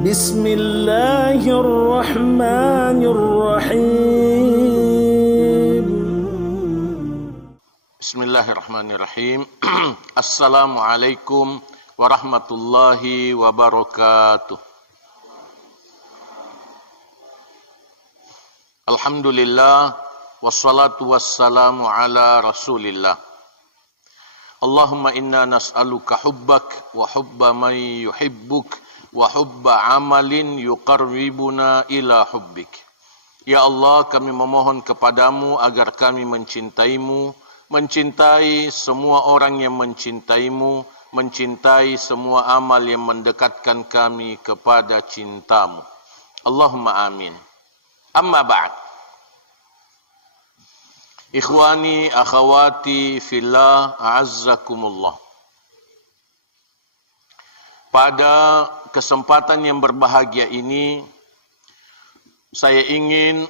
Bismillahirrahmanirrahim. Bismillahirrahmanirrahim. Assalamualaikum warahmatullahi wabarakatuh. Alhamdulillah, wassalatu wassalamu ala rasulillah. Allahumma inna nas'aluka hubbak wa hubba man yuhibbuk wa hubba amalin yuqarribuna ila hubbik. Ya Allah, kami memohon kepadamu agar kami mencintaimu, mencintai semua orang yang mencintaimu, mencintai semua amal yang mendekatkan kami kepada cintamu. Allahumma amin. Amma ba'd. Ikhwani, akhawati fillah, a'azzakumullah. Pada kesempatan yang berbahagia ini, saya ingin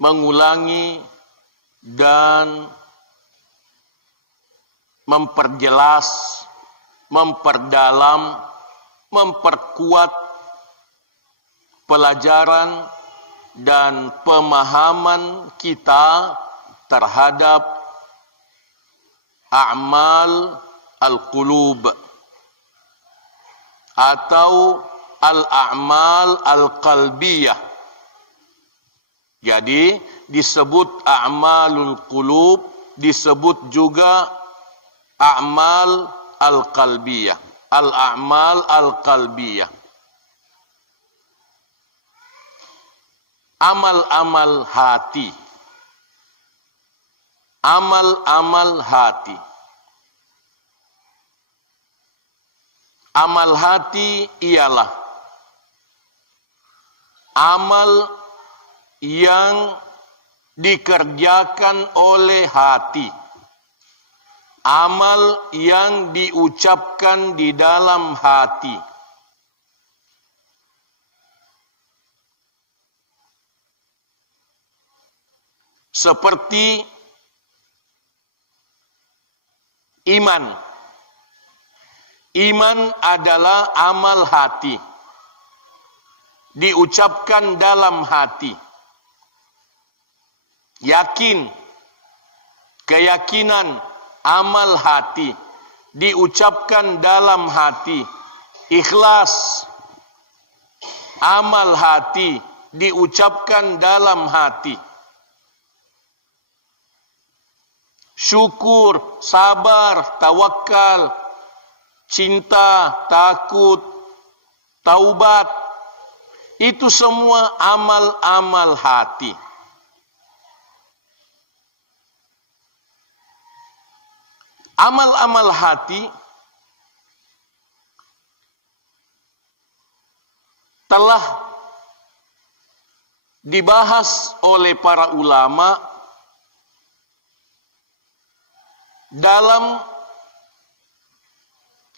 mengulangi dan memperjelas, memperdalam, memperkuat pelajaran dan pemahaman kita terhadap a'mal al-qulub atau al-a'mal al-qalbiyah. Jadi disebut a'malul qulub, disebut juga a'mal al-qalbiyah, al-a'mal al-qalbiyah. Amal-amal hati. Amal-amal hati. Amal hati ialah amal yang dikerjakan oleh hati. Amal yang diucapkan di dalam hati. Seperti iman. Iman adalah amal hati. Diucapkan dalam hati. Yakin. Keyakinan, amal hati. Diucapkan dalam hati. Ikhlas. Amal hati. Diucapkan dalam hati. Syukur, sabar, tawakal, cinta, takut, taubat, itu semua amal-amal hati. Amal-amal hati telah dibahas oleh para ulama dalam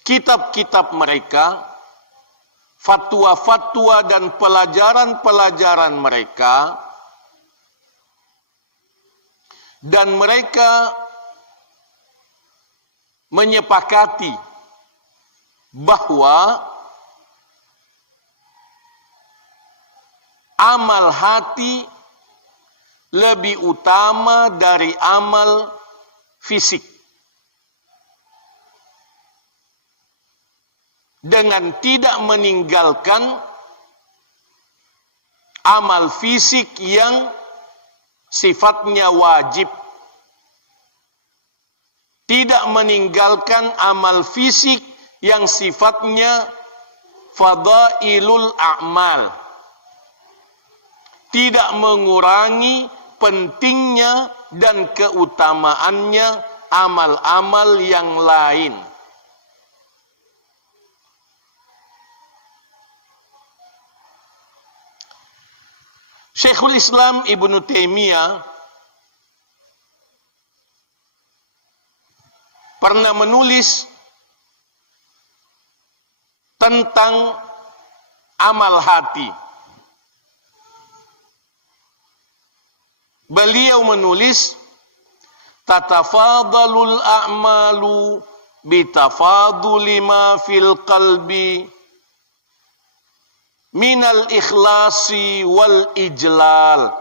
kitab-kitab mereka, fatwa-fatwa dan pelajaran-pelajaran mereka, dan mereka menyepakati bahwa amal hati lebih utama dari amal fisik. Dengan tidak meninggalkan amal fisik yang sifatnya wajib. Tidak meninggalkan amal fisik yang sifatnya fadailul a'mal. Tidak mengurangi pentingnya dan keutamaannya amal-amal yang lain. Syekhul Islam Ibnu Taimiyah pernah menulis tentang amal hati. Beliau menulis, tatafadalul a'malu bitafaduli ma fil qalbi minal ikhlasi wal ijlal.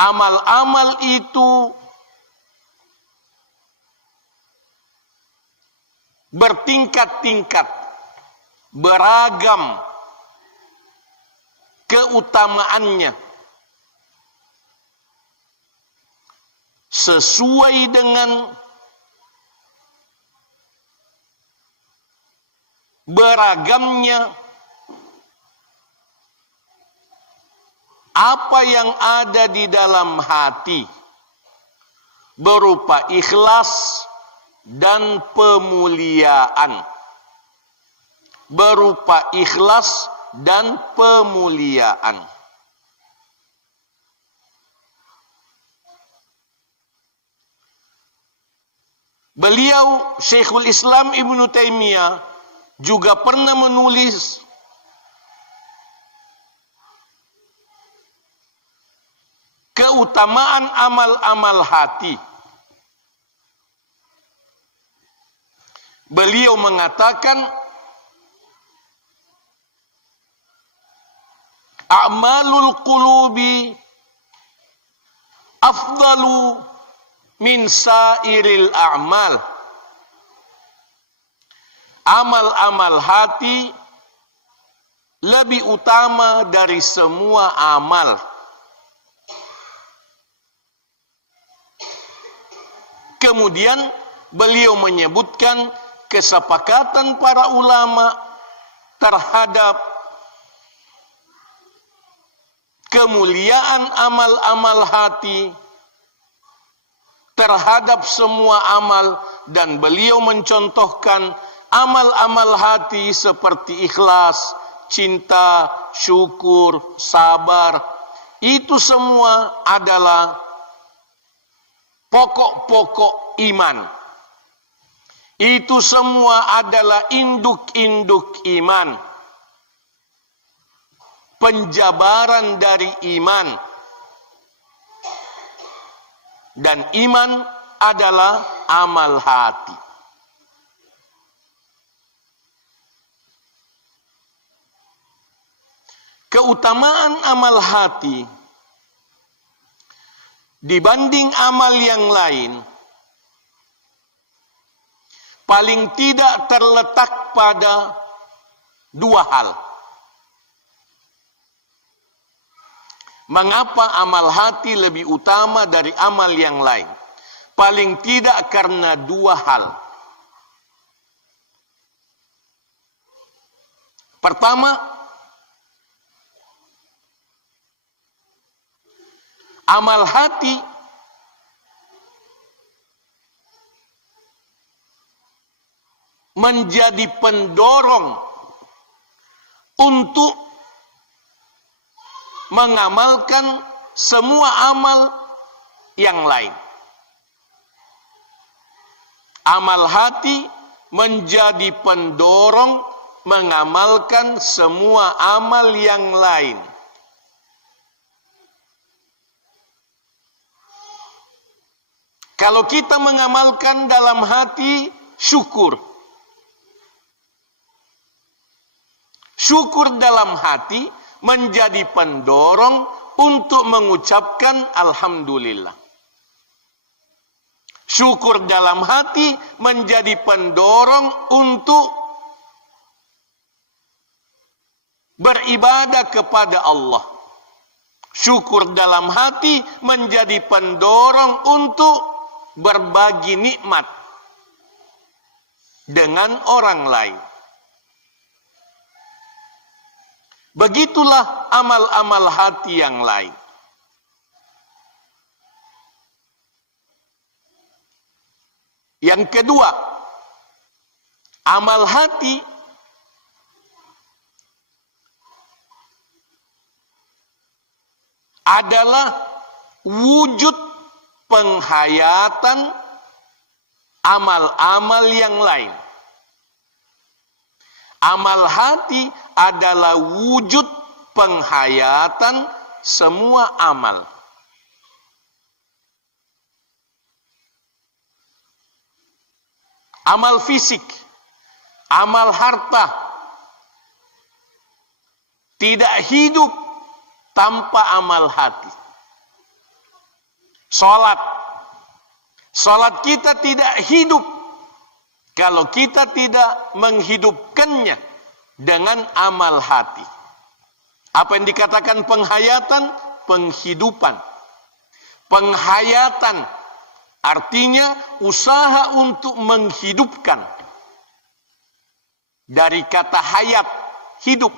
Amal-amal itu bertingkat-tingkat, beragam keutamaannya, sesuai dengan beragamnya apa yang ada di dalam hati berupa ikhlas dan pemuliaan. Berupa ikhlas dan pemuliaan. Beliau Syekhul Islam Ibnu Taimiyah juga pernah menulis keutamaan amal-amal hati. Beliau mengatakan, a'malul qulubi afdalu min sairil a'mal. Amal-amal hati lebih utama dari semua amal. Kemudian beliau menyebutkan kesepakatan para ulama terhadap kemuliaan amal-amal hati, terhadap semua amal, dan beliau mencontohkan amal-amal hati seperti ikhlas, cinta, syukur, sabar. Itu semua adalah pokok-pokok iman. Itu semua adalah induk-induk iman. Penjabaran dari iman. Dan iman adalah amal hati. Keutamaan amal hati dibanding amal yang lain paling tidak terletak pada dua hal. Mengapa amal hati lebih utama dari amal yang lain? Paling tidak karena dua hal. Pertama, amal hati menjadi pendorong untuk mengamalkan semua amal yang lain. Amal hati menjadi pendorong mengamalkan semua amal yang lain. Kalau kita mengamalkan dalam hati syukur. Syukur dalam hati menjadi pendorong untuk mengucapkan alhamdulillah. Syukur dalam hati menjadi pendorong untuk beribadah kepada Allah. Syukur dalam hati menjadi pendorong untuk berbagi nikmat dengan orang lain. Begitulah amal-amal hati yang lain. Yang kedua, amal hati adalah wujud penghayatan amal-amal yang lain. Amal hati adalah wujud penghayatan semua amal. Amal fisik, amal harta tidak hidup tanpa amal hati. Salat kita tidak hidup kalau kita tidak menghidupkannya dengan amal hati. Apa yang dikatakan penghayatan? Penghidupan. Penghayatan artinya usaha untuk menghidupkan. Dari kata hayat, hidup.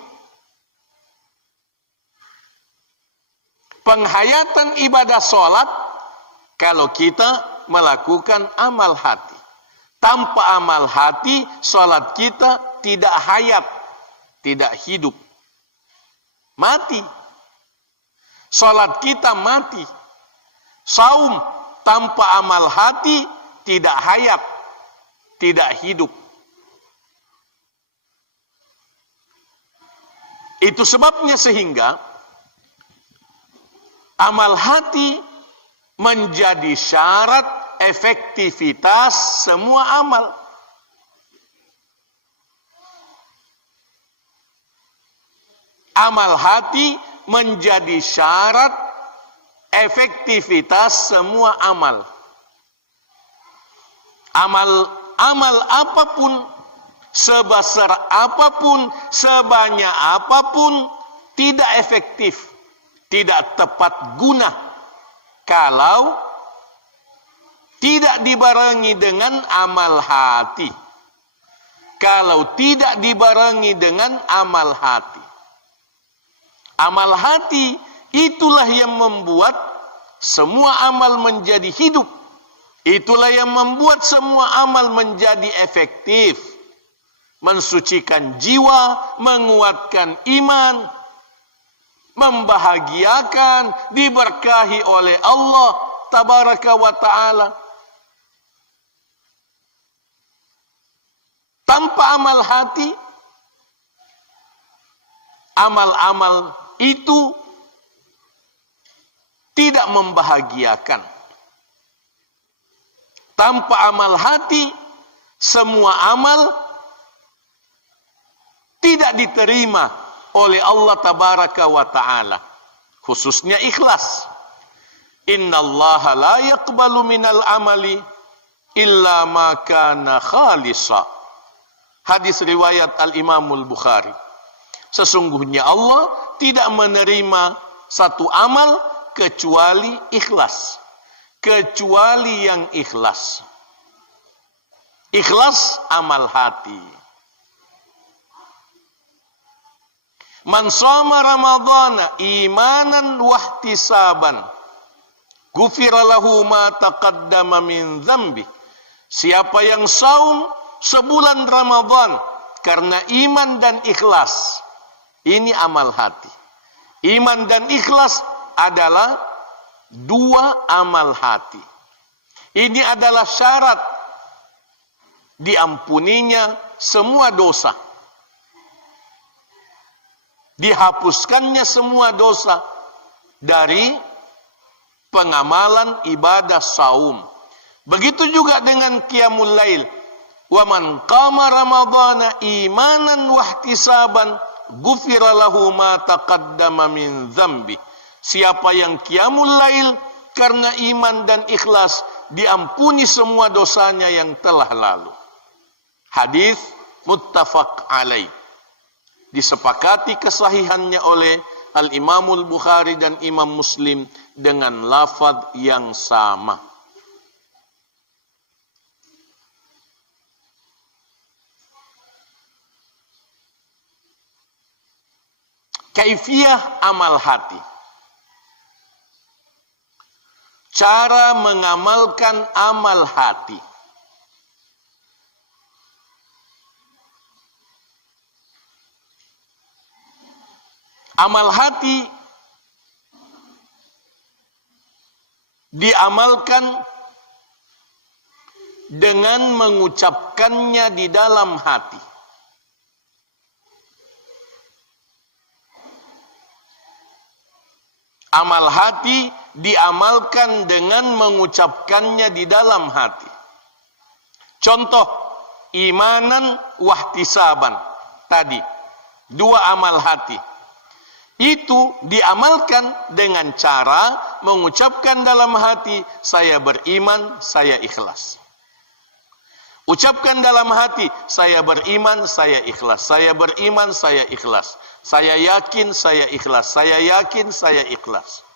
Penghayatan ibadah salat kalau kita melakukan amal hati. Tanpa amal hati, salat kita tidak hayat, tidak hidup. Mati. Salat kita mati. Saum tanpa amal hati tidak hayat, tidak hidup. Itu sebabnya sehingga amal hati menjadi syarat efektivitas semua amal. Amal hati menjadi syarat efektivitas semua amal. Amal apapun, sebesar apapun, sebanyak apapun, tidak efektif, tidak tepat guna kalau tidak dibarengi dengan amal hati. Kalau tidak dibarengi dengan amal hati. Amal hati itulah yang membuat semua amal menjadi hidup. Itulah yang membuat semua amal menjadi efektif. Mensucikan jiwa, menguatkan iman, membahagiakan, diberkahi oleh Allah Tabaraka wa Ta'ala. Tanpa amal hati, amal-amal itu tidak membahagiakan. Tanpa amal hati, semua amal tidak diterima oleh Allah Tabaraka wa Ta'ala. Khususnya ikhlas. Innallaha la yaqbalu minal amali illa ma kana khalisa. Hadis riwayat Al-Imamul Bukhari. Sesungguhnya Allah tidak menerima satu amal kecuali ikhlas. Kecuali yang ikhlas. Ikhlas amal hati. Man shoma ramadhana imanan wahtisaban ghufira lahu ma taqaddama min dzambi. Siapa yang saum sebulan Ramadan karena iman dan ikhlas. Ini amal hati. Iman dan ikhlas adalah dua amal hati. Ini adalah syarat diampuninya semua dosa. Dihapuskannya semua dosa dari pengamalan ibadah saum. Begitu juga dengan qiyamul lail. Wa man qama ramadhana imanan wahtisaban ghufira lahu ma taqaddama min dzambi. Siapa yang qiyamul lail karena iman dan ikhlas, diampuni semua dosanya yang telah lalu. Hadis muttafaq alaih. Disepakati kesahihannya oleh Al-Imamul Bukhari dan Imam Muslim dengan lafaz yang sama. Kaifiyah amal hati. Cara mengamalkan amal hati. Amal hati diamalkan dengan mengucapkannya di dalam hati. Amal hati diamalkan dengan mengucapkannya di dalam hati. Contoh, imanan wahtisaban. Tadi, dua amal hati. Itu diamalkan dengan cara mengucapkan dalam hati, saya beriman, saya ikhlas. Ucapkan dalam hati, saya beriman, saya ikhlas. Saya beriman, saya ikhlas. Saya yakin, saya ikhlas. Saya yakin, saya ikhlas.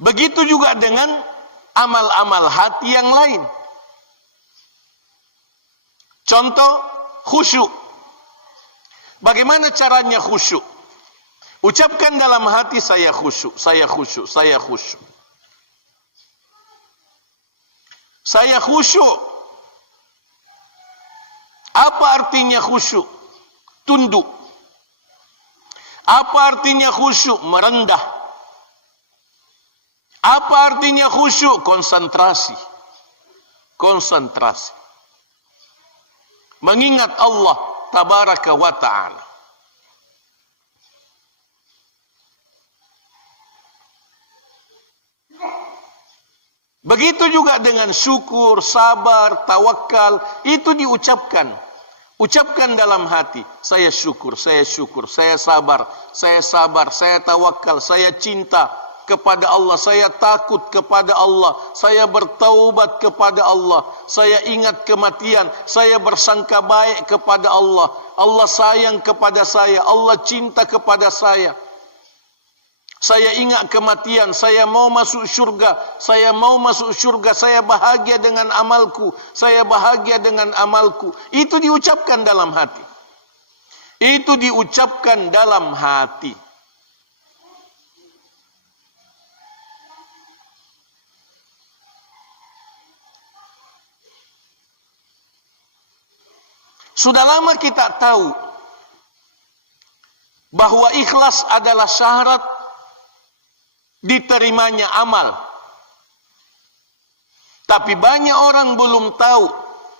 Begitu juga dengan amal-amal hati yang lain. Contoh, khusyuk. Bagaimana caranya khusyuk? Ucapkan dalam hati, saya khusyuk, saya khusyuk, saya khusyuk. Saya khusyuk. Apa artinya khusyuk? Tunduk. Apa artinya khusyuk? Merendah. Apa artinya khusyuk? Konsentrasi. Konsentrasi. Mengingat Allah tabaraka wa ta'ala. Begitu juga dengan syukur, sabar, tawakal, itu diucapkan. Ucapkan dalam hati, saya syukur, saya syukur, saya sabar, saya tawakal, saya cinta kepada Allah, saya takut kepada Allah, saya bertaubat kepada Allah, saya ingat kematian, saya bersangka baik kepada Allah, Allah sayang kepada saya, Allah cinta kepada saya. Saya ingat kematian, saya mau masuk syurga, saya mau masuk syurga, saya bahagia dengan amalku, saya bahagia dengan amalku. Itu diucapkan dalam hati. Itu diucapkan dalam hati. Sudah lama kita tahu bahwa ikhlas adalah syarat diterimanya amal. Tapi banyak orang belum tahu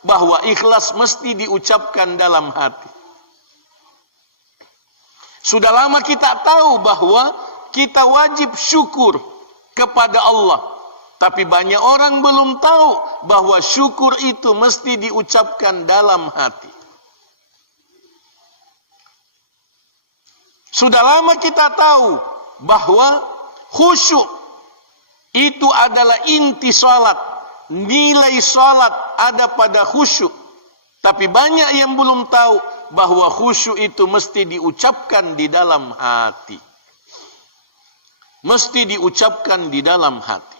bahwa ikhlas mesti diucapkan dalam hati. Sudah lama kita tahu bahwa kita wajib syukur kepada Allah. Tapi banyak orang belum tahu bahwa syukur itu mesti diucapkan dalam hati. Sudah lama kita tahu bahwa khusyuk itu adalah inti salat. Nilai salat ada pada khusyuk. Tapi banyak yang belum tahu bahwa khusyuk itu mesti diucapkan di dalam hati. Mesti diucapkan di dalam hati.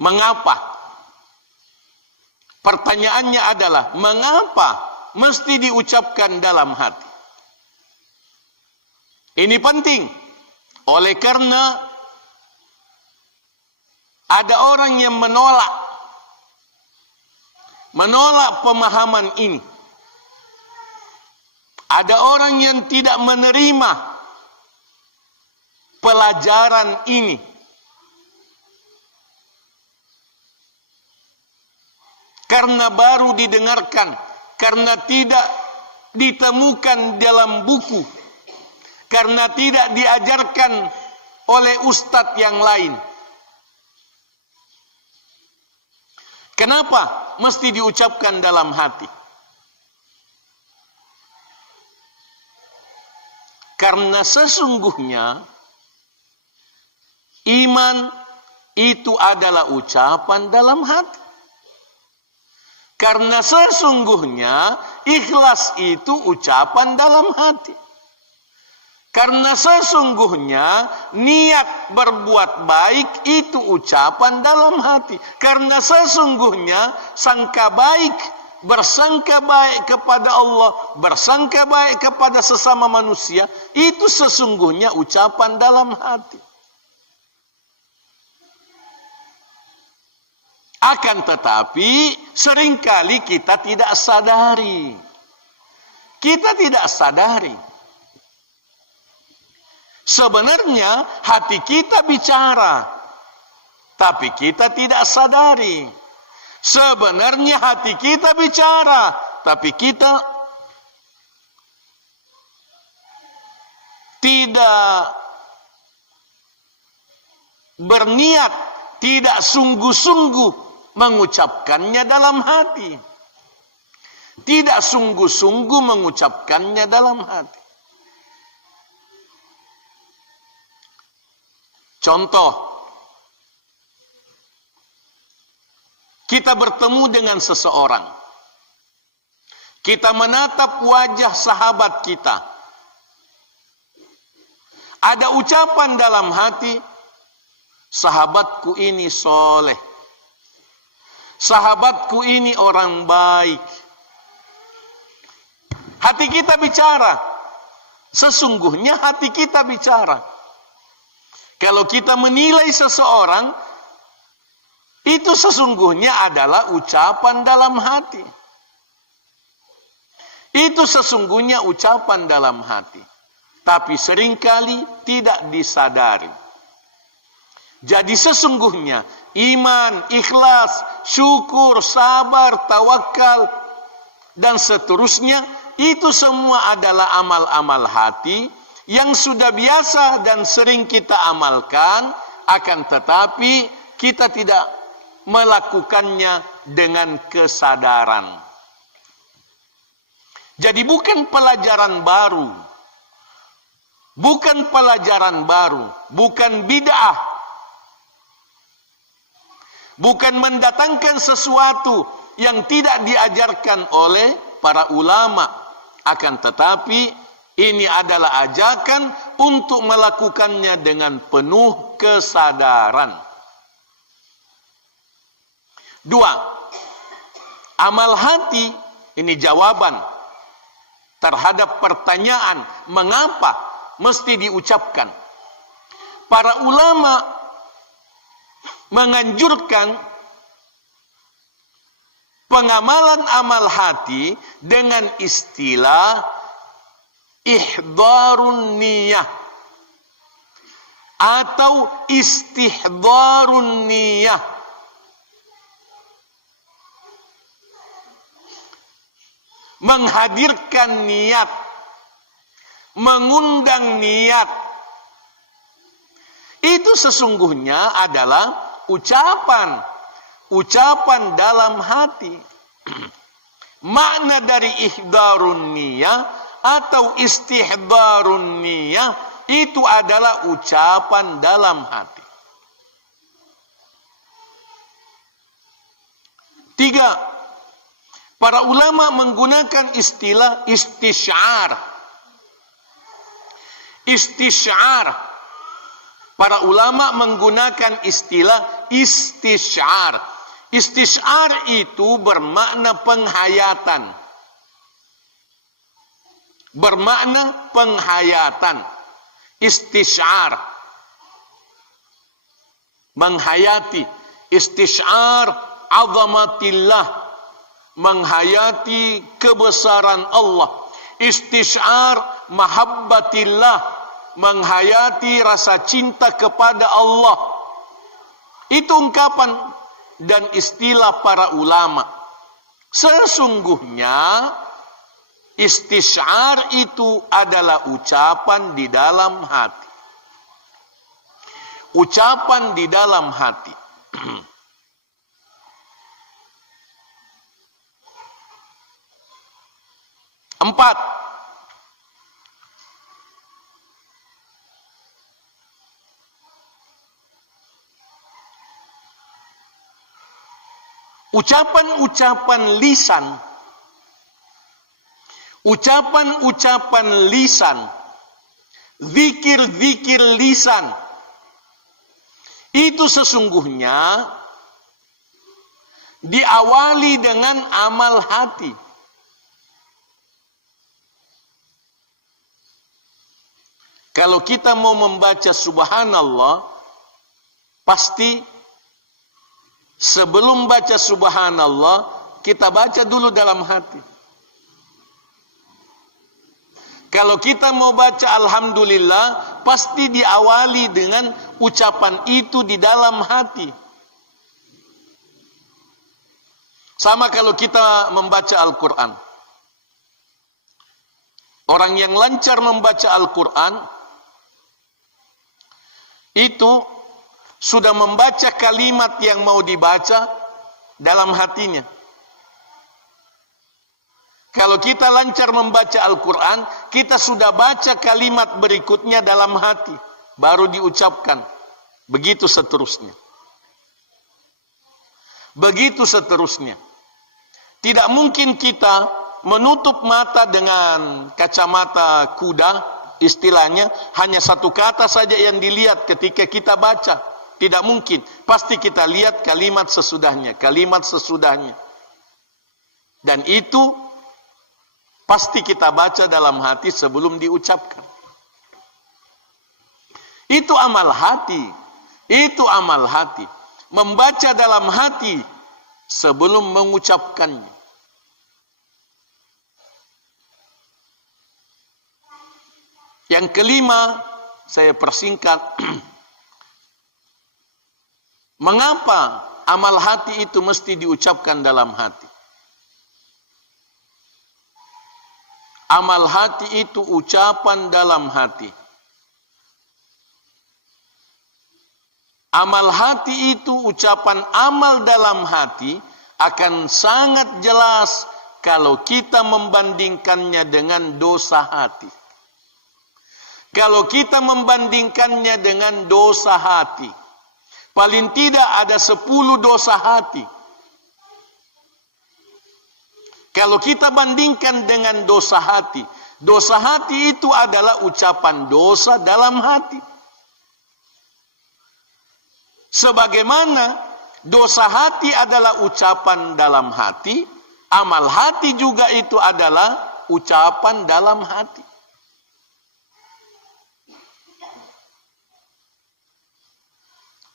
Mengapa? Pertanyaannya adalah, mengapa mesti diucapkan dalam hati? Ini penting. Oleh karena ada orang yang menolak pemahaman ini. Ada orang yang tidak menerima pelajaran ini. Karena baru didengarkan, karena tidak ditemukan dalam buku, karena tidak diajarkan oleh ustadz yang lain. Kenapa mesti diucapkan dalam hati? Karena sesungguhnya iman itu adalah ucapan dalam hati. Karena sesungguhnya ikhlas itu ucapan dalam hati. Karena sesungguhnya niat berbuat baik itu ucapan dalam hati. Karena sesungguhnya sangka baik, bersangka baik kepada Allah, bersangka baik kepada sesama manusia, itu sesungguhnya ucapan dalam hati. Akan tetapi seringkali kita tidak sadari. Kita tidak sadari. Sebenarnya hati kita bicara, tapi kita tidak sadari. Sebenarnya hati kita bicara, tapi kita tidak berniat, tidak sungguh-sungguh mengucapkannya dalam hati. Tidak sungguh-sungguh mengucapkannya dalam hati. Contoh, kita bertemu dengan seseorang. Kita menatap wajah sahabat kita. Ada ucapan dalam hati, sahabatku ini soleh. Sahabatku ini orang baik. Hati kita bicara. Sesungguhnya hati kita bicara. Kalau kita menilai seseorang, itu sesungguhnya adalah ucapan dalam hati. Itu sesungguhnya ucapan dalam hati. Tapi seringkali tidak disadari. Jadi sesungguhnya iman, ikhlas, syukur, sabar, tawakal, dan seterusnya, itu semua adalah amal-amal hati yang sudah biasa dan sering kita amalkan, akan tetapi kita tidak melakukannya dengan kesadaran. Jadi bukan pelajaran baru, bukan pelajaran baru, bukan bid'ah, bukan mendatangkan sesuatu yang tidak diajarkan oleh para ulama, akan tetapi ini adalah ajakan untuk melakukannya dengan penuh kesadaran. 2. Amal hati, ini jawaban terhadap pertanyaan mengapa mesti diucapkan. Para ulama menganjurkan pengamalan amal hati dengan istilah ihdarun niyah atau istihdarun niyah. Menghadirkan niat, mengundang niat. Itu sesungguhnya adalah ucapan dalam hati. Makna dari ihdarun niyah atau istihdarun niyah itu adalah ucapan dalam hati. 3. Para ulama menggunakan istilah istisyar. Istisyar. Para ulama menggunakan istilah istisyar. Istisyar itu bermakna penghayatan. Bermakna penghayatan. Istisyar. Menghayati. Istisyar azamatillah. Menghayati kebesaran Allah. Istisyar mahabbatillah. Menghayati rasa cinta kepada Allah. Itu ungkapan dan istilah para ulama. Sesungguhnya istisyar itu adalah ucapan di dalam hati. Ucapan di dalam hati. 4. Ucapan-ucapan lisan. Ucapan-ucapan lisan. Zikir-zikir lisan. Itu sesungguhnya diawali dengan amal hati. Kalau kita mau membaca subhanallah, pasti sebelum baca subhanallah, kita baca dulu dalam hati. Kalau kita mau baca alhamdulillah, pasti diawali dengan ucapan itu di dalam hati. Sama kalau kita membaca Al-Quran. Orang yang lancar membaca Al-Quran, itu sudah membaca kalimat yang mau dibaca dalam hatinya. Kalau kita lancar membaca Al-Quran, kita sudah baca kalimat berikutnya dalam hati, baru diucapkan. Begitu seterusnya. Begitu seterusnya. Tidak mungkin kita menutup mata dengan kacamata kuda, istilahnya, hanya satu kata saja yang dilihat ketika kita baca. Tidak mungkin. Pasti kita lihat kalimat sesudahnya, kalimat sesudahnya. Dan itu pasti kita baca dalam hati sebelum diucapkan. Itu amal hati. Itu amal hati. Membaca dalam hati sebelum mengucapkannya. Yang kelima, saya persingkat. Mengapa amal hati itu mesti diucapkan dalam hati? Amal hati itu ucapan dalam hati. Amal hati itu ucapan amal dalam hati akan sangat jelas kalau kita membandingkannya dengan dosa hati. Kalau kita membandingkannya dengan dosa hati, paling tidak ada 10 dosa hati. Kalau kita bandingkan dengan dosa hati itu adalah ucapan dosa dalam hati. Sebagaimana dosa hati adalah ucapan dalam hati, amal hati juga itu adalah ucapan dalam hati.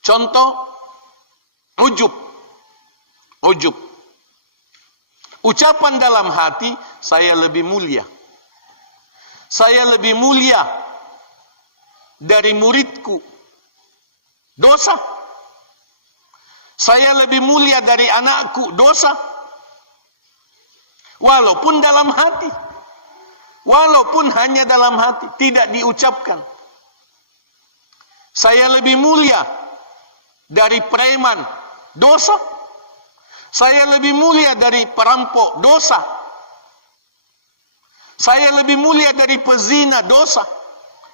Contoh, ujub. Ujub. Ucapan dalam hati, saya lebih mulia. Saya lebih mulia dari muridku. Dosa. Saya lebih mulia dari anakku. Dosa. Walaupun dalam hati. Walaupun hanya dalam hati. Tidak diucapkan. Saya lebih mulia dari preman. Dosa. Saya lebih mulia dari perampok, dosa. Saya lebih mulia dari pezina, dosa.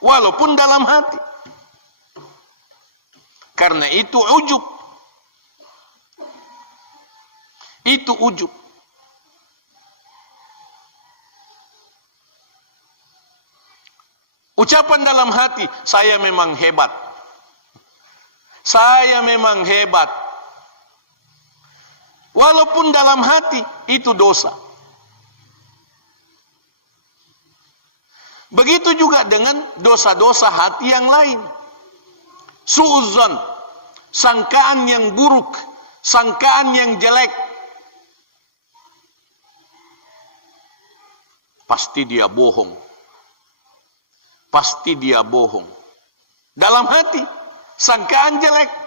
Walaupun dalam hati. Karena itu ujub. Itu ujub. Ucapan dalam hati, saya memang hebat. Saya memang hebat. Walaupun dalam hati itu dosa. Begitu juga dengan dosa-dosa hati yang lain. Su'udzon, sangkaan yang buruk, sangkaan yang jelek. Pasti dia bohong. Pasti dia bohong. Dalam hati, sangkaan jelek.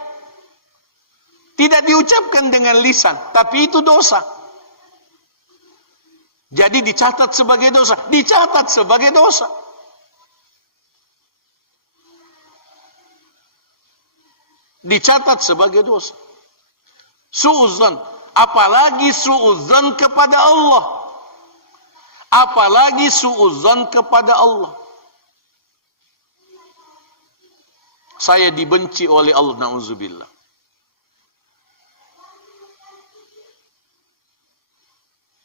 Tidak diucapkan dengan lisan, tapi itu dosa. Jadi dicatat sebagai dosa. Dicatat sebagai dosa. Dicatat sebagai dosa. Su'udzon. Apalagi su'udzon kepada Allah. Apalagi su'udzon kepada Allah. Saya dibenci oleh Allah, na'udzubillah.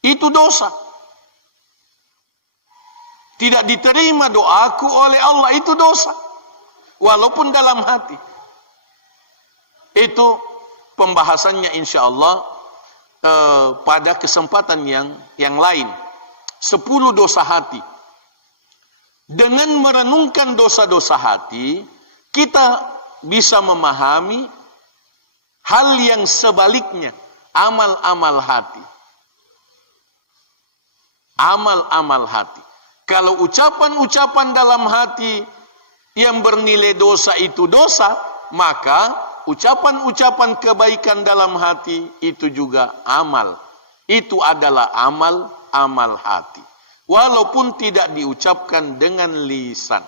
Itu dosa. Tidak diterima doaku oleh Allah, itu dosa. Walaupun dalam hati. Itu pembahasannya insyaAllah pada kesempatan yang lain. 10 dosa hati. Dengan merenungkan dosa-dosa hati, kita bisa memahami hal yang sebaliknya. Amal-amal hati. Amal-amal hati. Kalau ucapan-ucapan dalam hati yang bernilai dosa itu dosa, maka ucapan-ucapan kebaikan dalam hati itu juga amal. Itu adalah amal hati. Walaupun tidak diucapkan dengan lisan.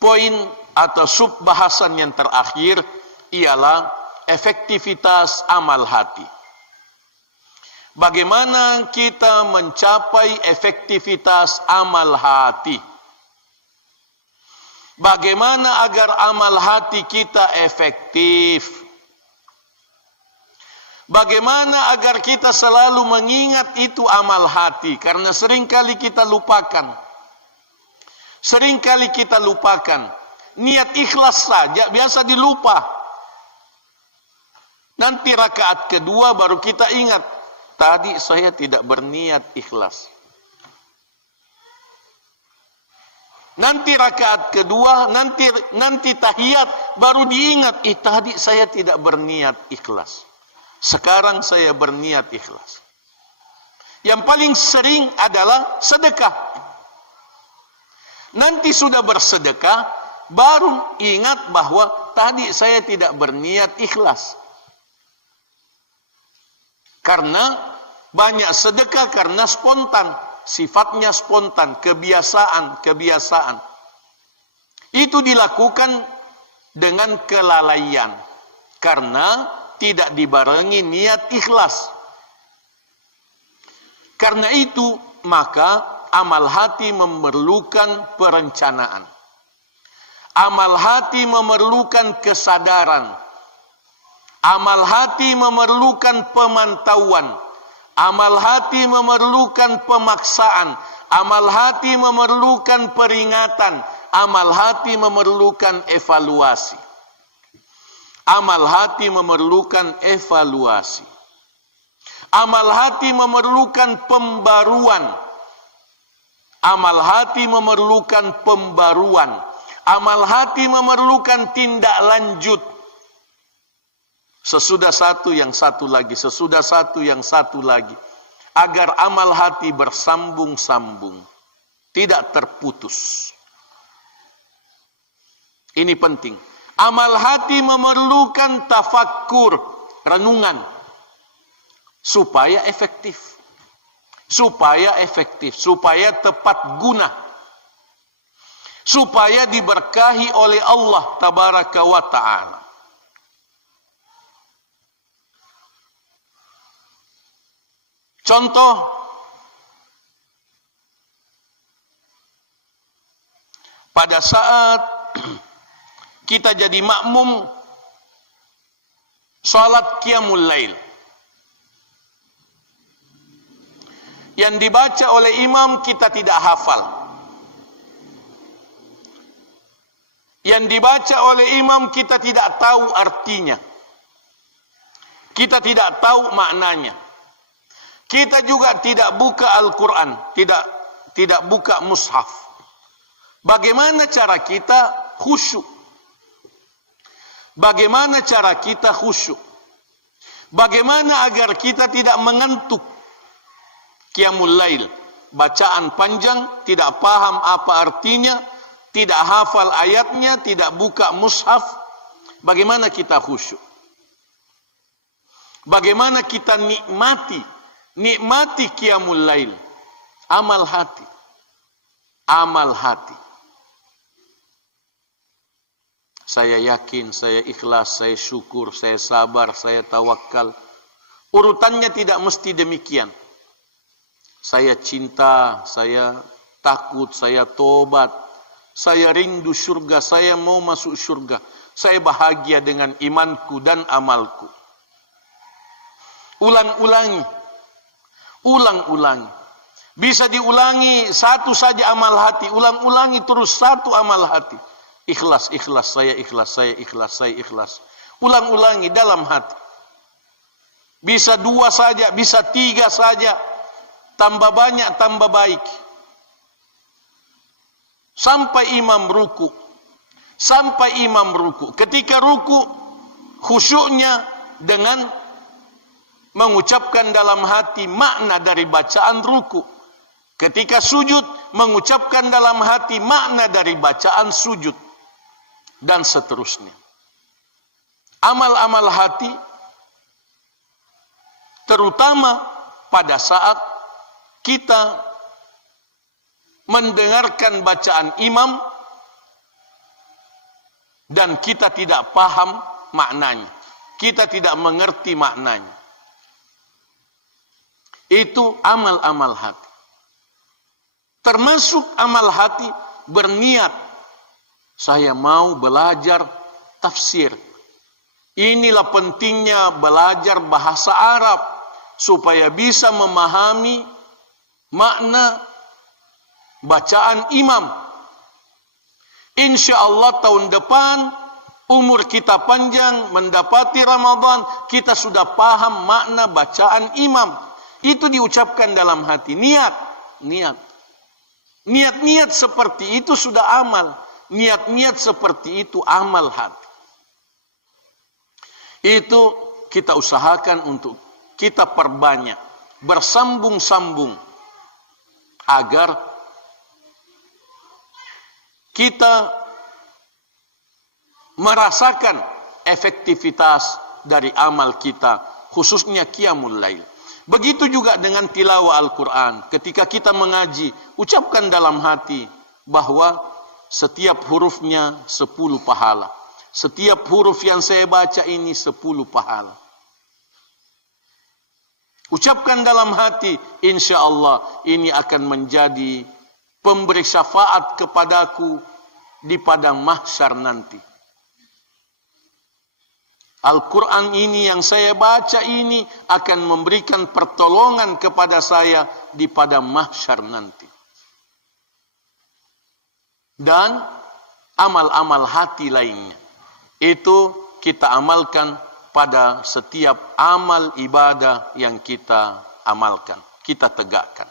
Poin atau sub bahasan yang terakhir ialah efektivitas amal hati. Bagaimana kita mencapai efektivitas amal hati? Bagaimana agar amal hati kita efektif? Bagaimana agar kita selalu mengingat itu amal hati? Karena seringkali kita lupakan. Seringkali kita lupakan. Niat ikhlas saja biasa dilupa. Nanti rakaat kedua baru kita ingat. Tadi saya tidak berniat ikhlas. Nanti rakaat kedua, nanti tahiyat baru diingat. Tadi saya tidak berniat ikhlas. Sekarang saya berniat ikhlas. Yang paling sering adalah sedekah. Nanti sudah bersedekah, baru ingat bahwa tadi saya tidak berniat ikhlas. Karena banyak sedekah karena spontan. Sifatnya spontan, kebiasaan. Itu dilakukan dengan kelalaian. Karena tidak dibarengi niat ikhlas. Karena itu, maka amal hati memerlukan perencanaan. Amal hati memerlukan kesadaran. Amal hati memerlukan pemantauan. Amal hati memerlukan pemaksaan. Amal hati memerlukan peringatan. Amal hati memerlukan evaluasi. Amal hati memerlukan evaluasi. Amal hati memerlukan pembaruan. Amal hati memerlukan pembaruan. Amal hati memerlukan tindak lanjut. Sesudah satu yang satu lagi, sesudah satu yang satu lagi. Agar amal hati bersambung-sambung. Tidak terputus. Ini penting. Amal hati memerlukan tafakkur, renungan. Supaya efektif. Supaya efektif. Supaya tepat guna. Supaya diberkahi oleh Allah Tabaraka wa Ta'ala. Contoh, pada saat kita jadi makmum salat qiyamul lail yang dibaca oleh imam kita tidak hafal, yang dibaca oleh imam kita tidak tahu artinya, kita tidak tahu maknanya. Kita juga tidak buka Al-Quran, tidak buka mushaf. Bagaimana cara kita khusyuk? Bagaimana cara kita khusyuk? Bagaimana agar kita tidak mengantuk? Qiyamul lail, bacaan panjang, tidak paham apa artinya, tidak hafal ayatnya, tidak buka mushaf. Bagaimana kita khusyuk? Bagaimana kita nikmati qiyamul lail? Amal hati. Amal hati. Saya yakin, saya ikhlas, saya syukur, saya sabar, saya tawakal. Urutannya tidak mesti demikian. Saya cinta, saya takut, saya tobat, saya rindu surga, saya mau masuk surga. Saya bahagia dengan imanku dan amalku. Ulang-ulangi. Ulang-ulangi. Bisa diulangi satu saja amal hati. Ulang-ulangi terus satu amal hati. Ikhlas, ikhlas, saya ikhlas, saya ikhlas, saya ikhlas. Ulang-ulangi dalam hati. Bisa 2 saja, bisa 3 saja. Tambah banyak, tambah baik. Sampai imam ruku. Sampai imam ruku. Ketika ruku, khusyuknya dengan mengucapkan dalam hati makna dari bacaan ruku. Ketika sujud, mengucapkan dalam hati makna dari bacaan sujud. Dan seterusnya. Amal-amal hati terutama pada saat kita mendengarkan bacaan imam dan kita tidak paham maknanya, kita tidak mengerti maknanya. Itu amal-amal hati. Termasuk amal hati berniat, saya mau belajar tafsir. Inilah pentingnya belajar bahasa Arab supaya bisa memahami makna bacaan imam. Insya Allah tahun depan umur kita panjang mendapati Ramadan, kita sudah paham makna bacaan imam. Itu diucapkan dalam hati, niat. Niat-niat seperti itu sudah amal. Niat-niat seperti itu amal hati. Itu kita usahakan untuk kita perbanyak, bersambung-sambung, agar kita merasakan efektivitas dari amal kita, khususnya qiyamul lail. Begitu juga dengan tilawah Al-Quran. Ketika kita mengaji, ucapkan dalam hati bahwa setiap hurufnya 10 pahala. Setiap huruf yang saya baca ini 10 pahala. Ucapkan dalam hati, insya Allah ini akan menjadi pemberi syafaat kepadaku di padang mahsyar nanti. Al-Quran ini yang saya baca ini akan memberikan pertolongan kepada saya di padang mahsyar nanti. Dan amal-amal hati lainnya, itu kita amalkan pada setiap amal ibadah yang kita amalkan, kita tegakkan.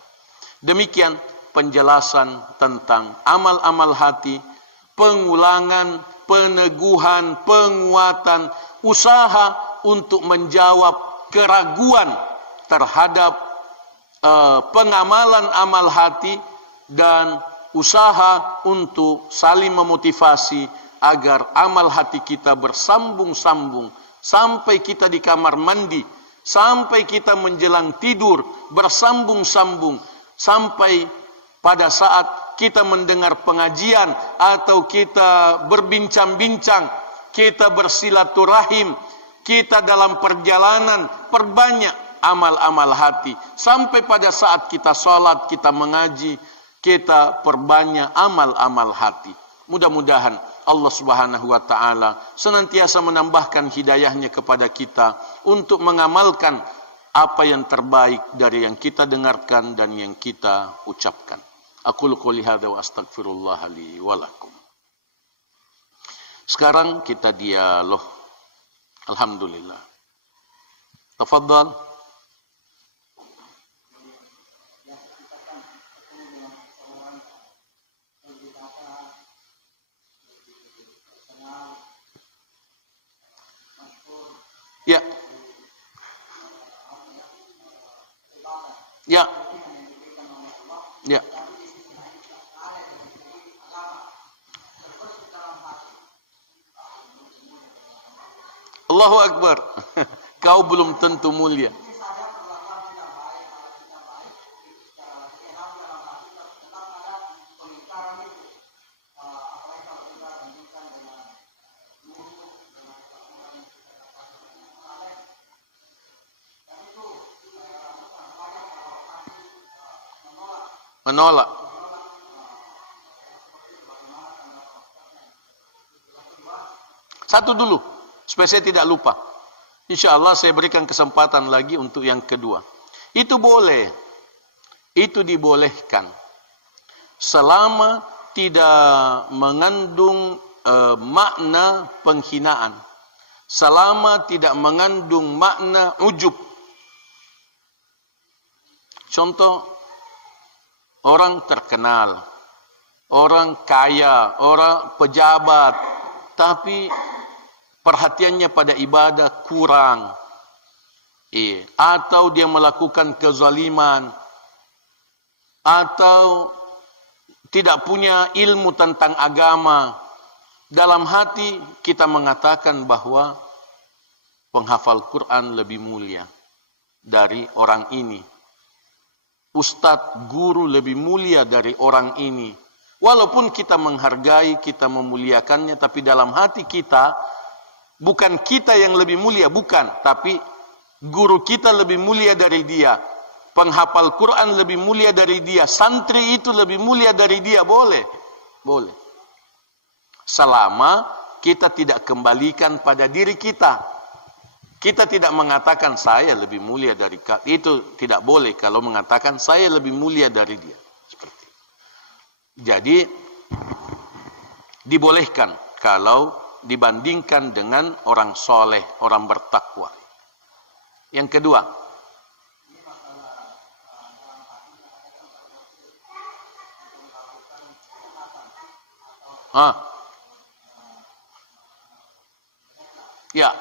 Demikian penjelasan tentang amal-amal hati, pengulangan, peneguhan, penguatan, usaha untuk menjawab keraguan terhadap pengamalan amal hati, dan usaha untuk saling memotivasi agar amal hati kita bersambung-sambung sampai kita di kamar mandi, sampai kita menjelang tidur, bersambung-sambung sampai pada saat kita mendengar pengajian atau kita berbincang-bincang, kita bersilaturahim, kita dalam perjalanan, perbanyak amal-amal hati. Sampai pada saat kita sholat, kita mengaji, kita perbanyak amal-amal hati. Mudah-mudahan Allah Subhanahu wa ta'ala senantiasa menambahkan hidayahnya kepada kita untuk mengamalkan apa yang terbaik dari yang kita dengarkan dan yang kita ucapkan. Aqulu qouli hadza wa astaghfirullah li wa lakum. Sekarang kita dialog. Alhamdulillah. Tafadhal. Ya. Ya. Ya. Allahu Akbar. Kau belum tentu mulia. Menolak. Satu dulu, supaya saya tidak lupa. Insya Allah saya berikan kesempatan lagi untuk yang kedua. Itu boleh, itu dibolehkan, selama tidak mengandung makna penghinaan, selama tidak mengandung makna ujub. Contoh, orang terkenal, orang kaya, orang pejabat, tapi perhatiannya pada ibadah kurang. Atau dia melakukan kezaliman, atau tidak punya ilmu tentang agama. Dalam hati kita mengatakan bahwa penghafal Quran lebih mulia. dari orang ini. Ustadz, guru lebih mulia dari orang ini. Walaupun kita menghargai, kita memuliakannya, tapi dalam hati kita, bukan kita yang lebih mulia, bukan. Tapi guru kita lebih mulia dari dia. Penghafal Quran lebih mulia dari dia. Santri itu lebih mulia dari dia. Boleh. Boleh. Selama kita tidak kembalikan pada diri kita. Kita tidak mengatakan saya lebih mulia dari kau. Itu tidak boleh kalau mengatakan saya lebih mulia dari dia. Seperti itu. Jadi dibolehkan kalau dibandingkan dengan orang soleh, orang bertakwa. Yang kedua, ya.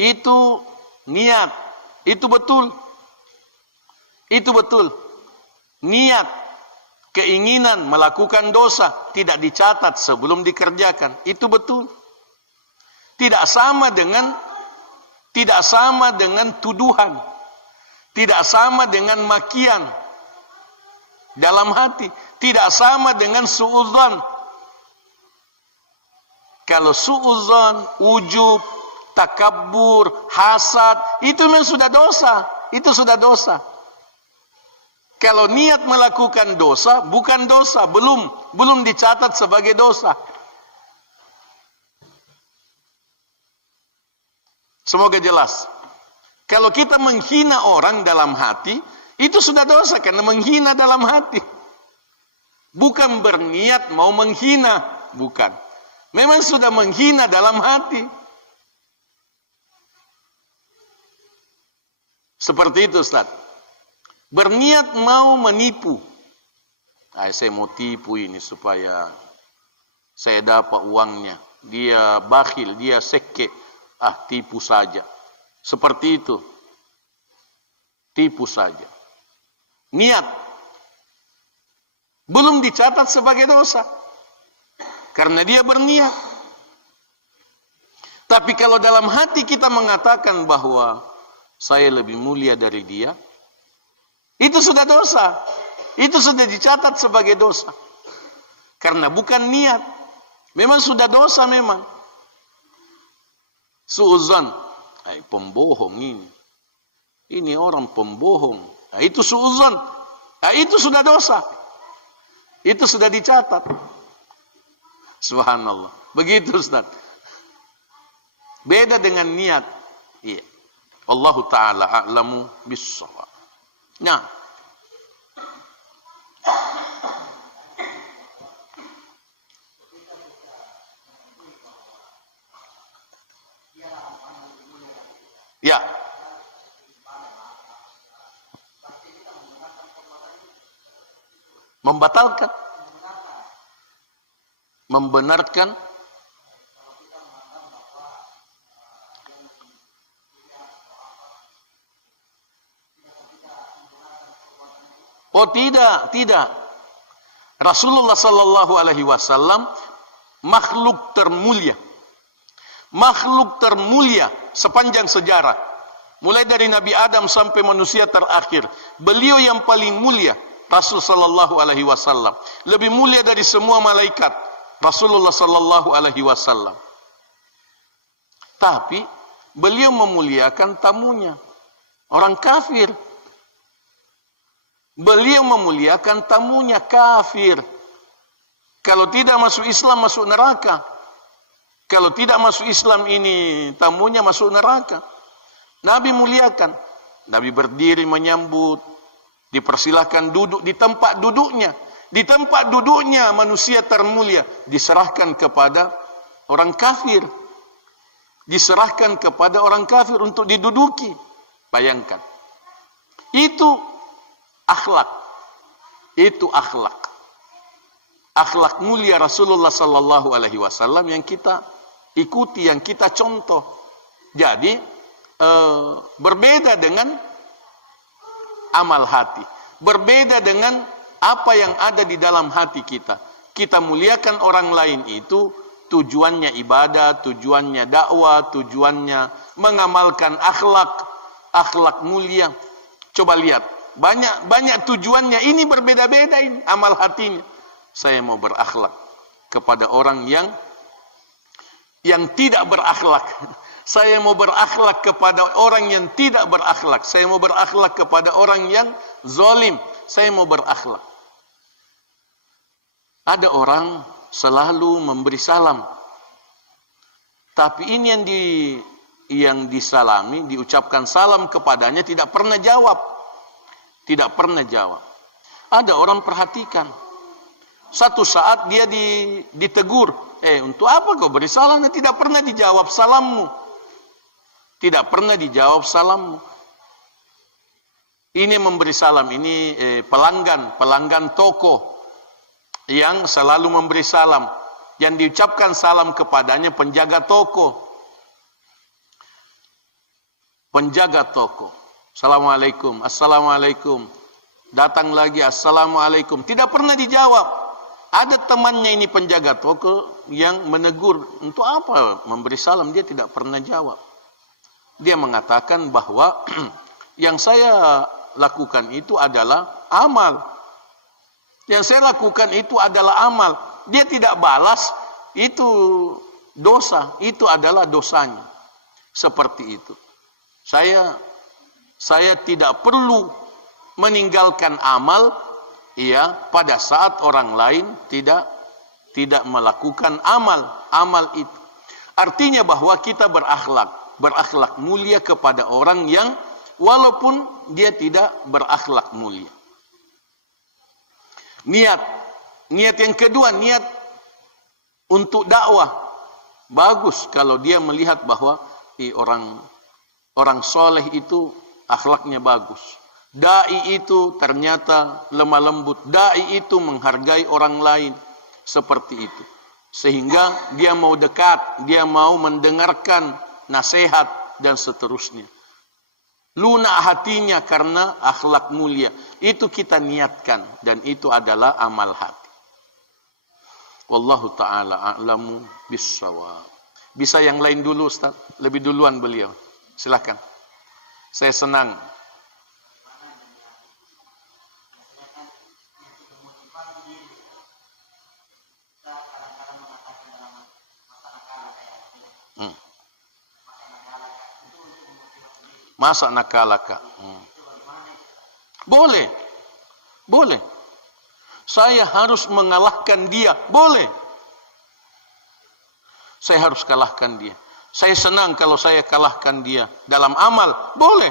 Itu niat, itu betul. Itu betul. Niat, keinginan melakukan dosa tidak dicatat sebelum dikerjakan. Itu betul. Tidak sama dengan tuduhan. Tidak sama dengan makian dalam hati. Tidak sama dengan suudzon. Kalau suudzon, ujub, takabbur, hasad, itu memang sudah dosa. Itu sudah dosa. Kalau niat melakukan dosa, bukan dosa, belum dicatat sebagai dosa. Semoga jelas. Kalau kita menghina orang dalam hati, itu sudah dosa karena menghina dalam hati. Bukan berniat mau menghina, bukan. Memang sudah menghina dalam hati. Seperti itu, Ustaz. Berniat mau menipu. Saya mau tipu ini supaya saya dapat uangnya. Dia bakhil, dia seke. Tipu saja. Seperti itu. Tipu saja. Niat. Belum dicatat sebagai dosa. Karena dia berniat. Tapi kalau dalam hati kita mengatakan bahwa saya lebih mulia dari dia, itu sudah dosa. Itu sudah dicatat sebagai dosa. Karena bukan niat. Memang sudah dosa memang. Suudzon. Pembohong ini. Ini orang pembohong. Itu suudzon. Itu sudah dosa. Itu sudah dicatat. Subhanallah. Begitu, Ustaz. Beda dengan niat. Iya. Allah Ta'ala a'lamu bis-shawab. Nah, ya, membatalkan, membenarkan, oh tidak. Rasulullah sallallahu alaihi wasallam makhluk termulia. Makhluk termulia sepanjang sejarah. Mulai dari Nabi Adam sampai manusia terakhir. Beliau yang paling mulia, Rasul sallallahu alaihi wasallam. Lebih mulia dari semua malaikat, Rasulullah sallallahu alaihi wasallam. Tapi beliau memuliakan tamunya, orang kafir. Beliau memuliakan tamunya kafir. Kalau tidak masuk Islam, masuk neraka. Kalau tidak masuk Islam ini, tamunya masuk neraka. Nabi muliakan. Nabi berdiri menyambut. Dipersilahkan duduk di tempat duduknya. Di tempat duduknya manusia termulia. Diserahkan kepada orang kafir. Diserahkan kepada orang kafir untuk diduduki. Bayangkan. Itu akhlak. Itu akhlak. Akhlak mulia Rasulullah sallallahu alaihi wasallam yang kita ikuti, yang kita contoh. Jadi berbeda dengan amal hati. Berbeda dengan apa yang ada di dalam hati kita. Kita muliakan orang lain itu tujuannya ibadah, tujuannya dakwah, tujuannya mengamalkan akhlak mulia. Coba lihat, banyak tujuannya. Ini berbeda-beda ini amal hatinya. Saya mau berakhlak kepada orang yang tidak berakhlak. Saya mau berakhlak kepada orang yang tidak berakhlak. Saya mau berakhlak kepada orang yang zalim. Saya mau berakhlak. Ada orang selalu memberi salam. Tapi ini yang disalami, diucapkan salam kepadanya tidak pernah jawab. Tidak pernah jawab. Ada orang perhatikan. Satu saat dia ditegur. Untuk apa kau beri salam? Tidak pernah dijawab salammu. Tidak pernah dijawab salammu. Ini memberi salam. Ini pelanggan toko yang selalu memberi salam. Yang diucapkan salam kepadanya penjaga toko. Penjaga toko. Assalamualaikum. Assalamualaikum. Datang lagi. Assalamualaikum. Tidak pernah dijawab. Ada temannya ini penjaga toko yang menegur. Untuk apa memberi salam? Dia tidak pernah jawab. Dia mengatakan bahwa yang saya lakukan itu adalah amal. Yang saya lakukan itu adalah amal. Dia tidak balas, itu dosa. Itu adalah dosanya. Seperti itu. Saya tidak perlu meninggalkan amal pada saat orang lain tidak melakukan amal itu. Artinya bahwa kita berakhlak mulia kepada orang yang walaupun dia tidak berakhlak mulia. Niat yang kedua, niat untuk dakwah. Bagus kalau dia melihat bahwa orang soleh itu akhlaknya bagus. Dai itu ternyata lemah lembut. Dai itu menghargai orang lain. Seperti itu. Sehingga dia mau dekat. Dia mau mendengarkan nasihat dan seterusnya. Lunak hatinya karena akhlak mulia. Itu kita niatkan. Dan itu adalah amal hati. Wallahu ta'ala a'lamu bissawab. Bisa yang lain dulu Ustaz? Lebih duluan beliau. Silakan. Saya senang. Masa nakalaka. Boleh. Saya harus mengalahkan dia. Boleh. Saya harus kalahkan dia. Saya senang kalau saya kalahkan dia dalam amal. Boleh.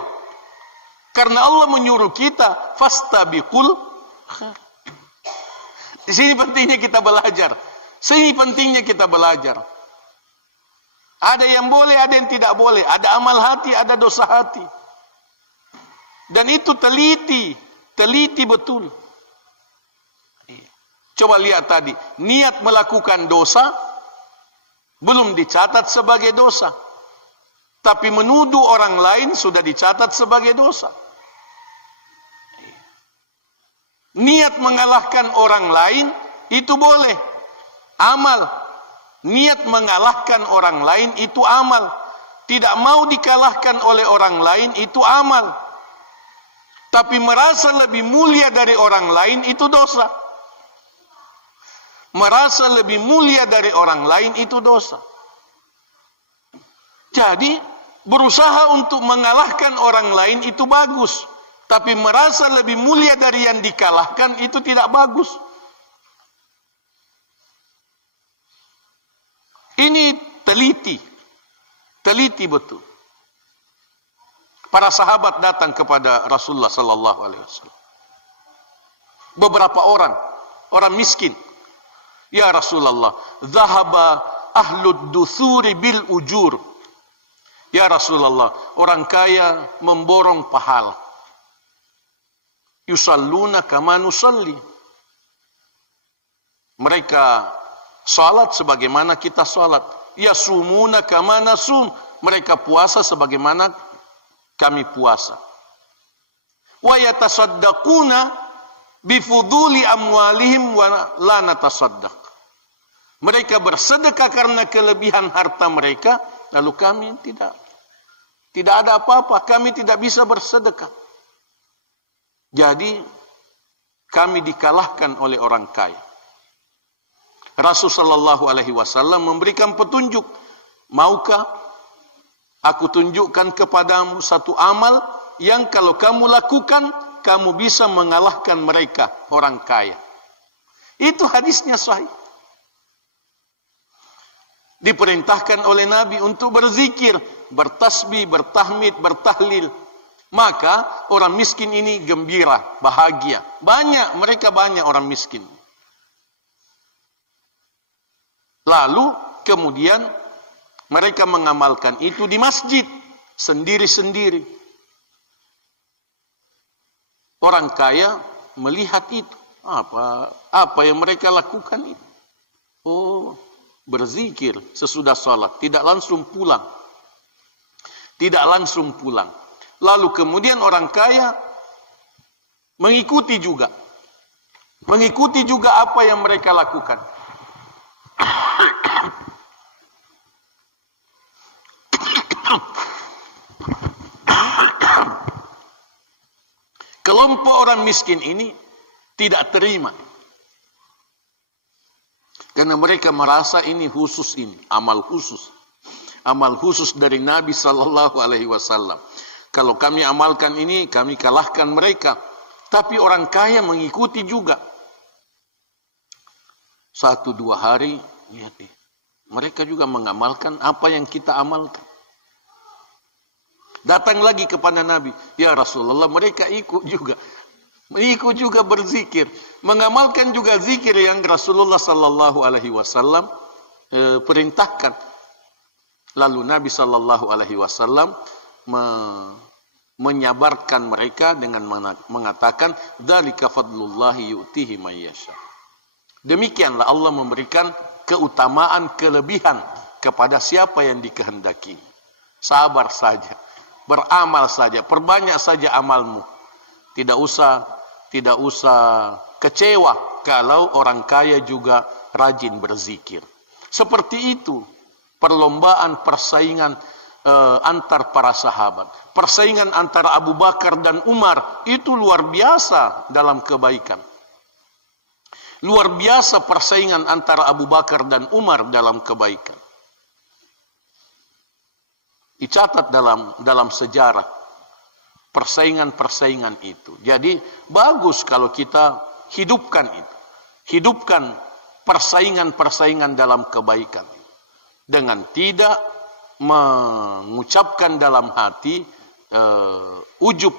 Karena Allah menyuruh kita fastabiqul khair. Di sini pentingnya kita belajar. Ada yang boleh, ada yang tidak boleh. Ada amal hati, ada dosa hati. Dan itu teliti betul. Coba lihat tadi, niat melakukan dosa belum dicatat sebagai dosa. Tapi menuduh orang lain sudah dicatat sebagai dosa. Niat mengalahkan orang lain itu boleh. Amal. Niat mengalahkan orang lain itu amal. Tidak mau dikalahkan oleh orang lain itu amal. Tapi merasa lebih mulia dari orang lain itu dosa. Merasa lebih mulia dari orang lain itu dosa. Jadi berusaha untuk mengalahkan orang lain itu bagus. Tapi merasa lebih mulia dari yang dikalahkan itu tidak bagus. Ini teliti betul. Para sahabat datang kepada Rasulullah sallallahu alaihi wasallam. Beberapa orang miskin. Ya Rasulullah, dhahaba ahlud duthuri bil ujur. Ya Rasulullah, orang kaya memborong pahala. Yusalluna kama nusalli. Mereka salat sebagaimana kita salat. Yasumuna kama nasum. Mereka puasa sebagaimana kami puasa. wa yatasaddaquna bifuduli amwalihim wa la natasaddaq. Mereka bersedekah karena kelebihan harta mereka, lalu kami tidak ada apa-apa, kami tidak bisa bersedekah. Jadi kami dikalahkan oleh orang kaya. Rasulullah SAW memberikan petunjuk, maukah aku tunjukkan kepadamu satu amal yang kalau kamu lakukan, kamu bisa mengalahkan mereka, orang kaya. Itu hadisnya sahih. Diperintahkan oleh Nabi untuk berzikir, bertasbih, bertahmid, bertahlil. Maka orang miskin ini gembira, bahagia. Mereka banyak orang miskin. Lalu kemudian mereka mengamalkan itu di masjid sendiri-sendiri. Orang kaya melihat itu. Apa yang mereka lakukan itu? Oh, berzikir sesudah sholat, tidak langsung pulang. Tidak langsung pulang. Lalu kemudian orang kaya mengikuti juga. Mengikuti juga apa yang mereka lakukan. Kelompok orang miskin ini tidak terima. Karena mereka merasa ini khusus, ini amal khusus. Amal khusus dari Nabi SAW. Kalau kami amalkan ini, kami kalahkan mereka. Tapi orang kaya mengikuti juga. 1-2 hari, lihat nih, mereka juga mengamalkan apa yang kita amalkan. Datang lagi kepada Nabi, ya Rasulullah, mereka ikut juga berzikir, mengamalkan juga zikir yang Rasulullah SAW perintahkan. Lalu Nabi SAW menyabarkan mereka dengan mengatakan, dzalika fadlullahi yu'tihi may yasha. Demikianlah Allah memberikan keutamaan, kelebihan kepada siapa yang dikehendaki. Sabar saja, beramal saja, perbanyak saja amalmu. Tidak usah kecewa kalau orang kaya juga rajin berzikir. Seperti itu perlombaan, persaingan antar para sahabat. Persaingan antara Abu Bakar dan Umar itu luar biasa dalam kebaikan. Luar biasa persaingan antara Abu Bakar dan Umar dalam kebaikan. Dicatat dalam sejarah persaingan-persaingan itu. Jadi bagus kalau kita hidupkan itu. Hidupkan persaingan-persaingan dalam kebaikan. Dengan tidak mengucapkan dalam hati ujub.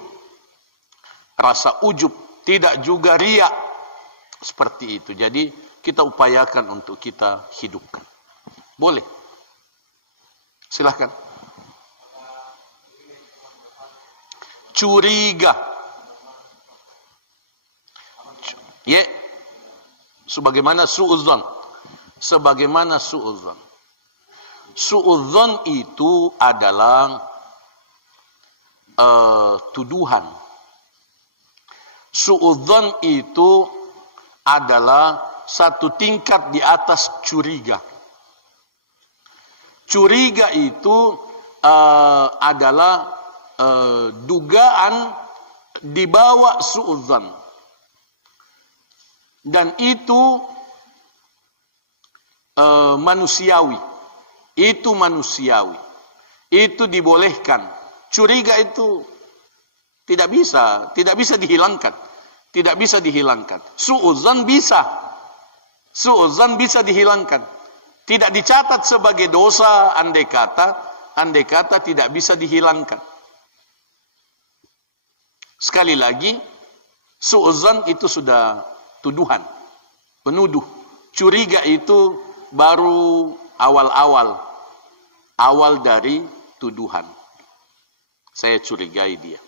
Rasa ujub. Tidak juga riya. Seperti itu. Jadi kita upayakan untuk kita hidupkan. Boleh. Silahkan. Curiga. Ya. Sebagaimana su'udzon. Sebagaimana su'udzon. Su'udzon itu adalah tuduhan. Su'udzon itu adalah satu tingkat di atas curiga. Curiga itu adalah dugaan dibawa su'udzon. Dan itu manusiawi. Itu manusiawi. Itu dibolehkan. Curiga itu tidak bisa dihilangkan. Tidak bisa dihilangkan. Su'udzon bisa. Su'udzon bisa dihilangkan. Tidak dicatat sebagai dosa andai kata tidak bisa dihilangkan. Sekali lagi, su'udzon itu sudah tuduhan, penuduh. Curiga itu baru awal dari tuduhan. Saya curigai dia.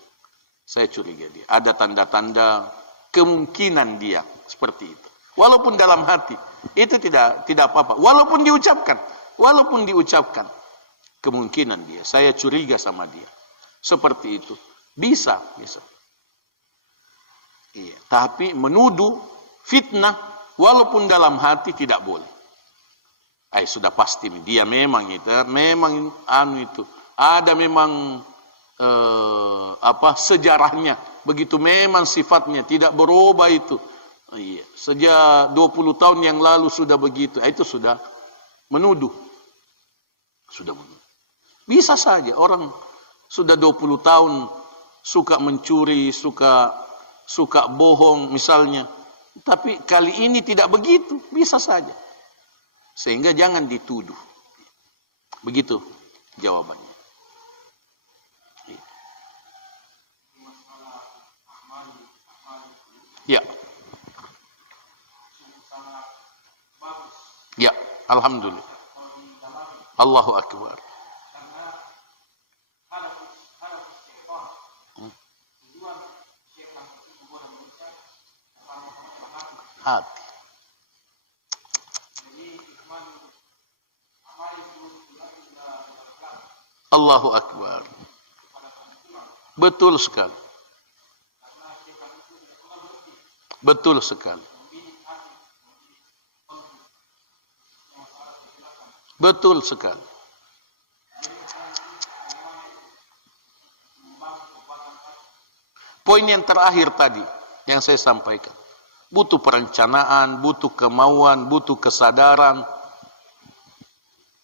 Ada tanda-tanda kemungkinan dia seperti itu. Walaupun dalam hati itu tidak apa-apa. Walaupun diucapkan kemungkinan dia. Saya curiga sama dia. Seperti itu. Bisa. Iya, tapi menuduh fitnah walaupun dalam hati tidak boleh. Sudah pasti dia memang itu, memang itu. Ada memang sejarahnya, begitu memang sifatnya tidak berubah itu. Iya, sejak 20 tahun yang lalu sudah begitu. Itu sudah menuduh. Sudah menuduh. Bisa saja orang sudah 20 tahun suka mencuri, suka bohong misalnya. Tapi kali ini tidak begitu, bisa saja. Sehingga jangan dituduh. Begitu jawabannya. Ya. Ya, alhamdulillah. Allahu akbar. Hati. Allahu akbar. Betul sekali. Betul sekali. Betul sekali. Poin yang terakhir tadi yang saya sampaikan. Butuh perencanaan, butuh kemauan, butuh kesadaran,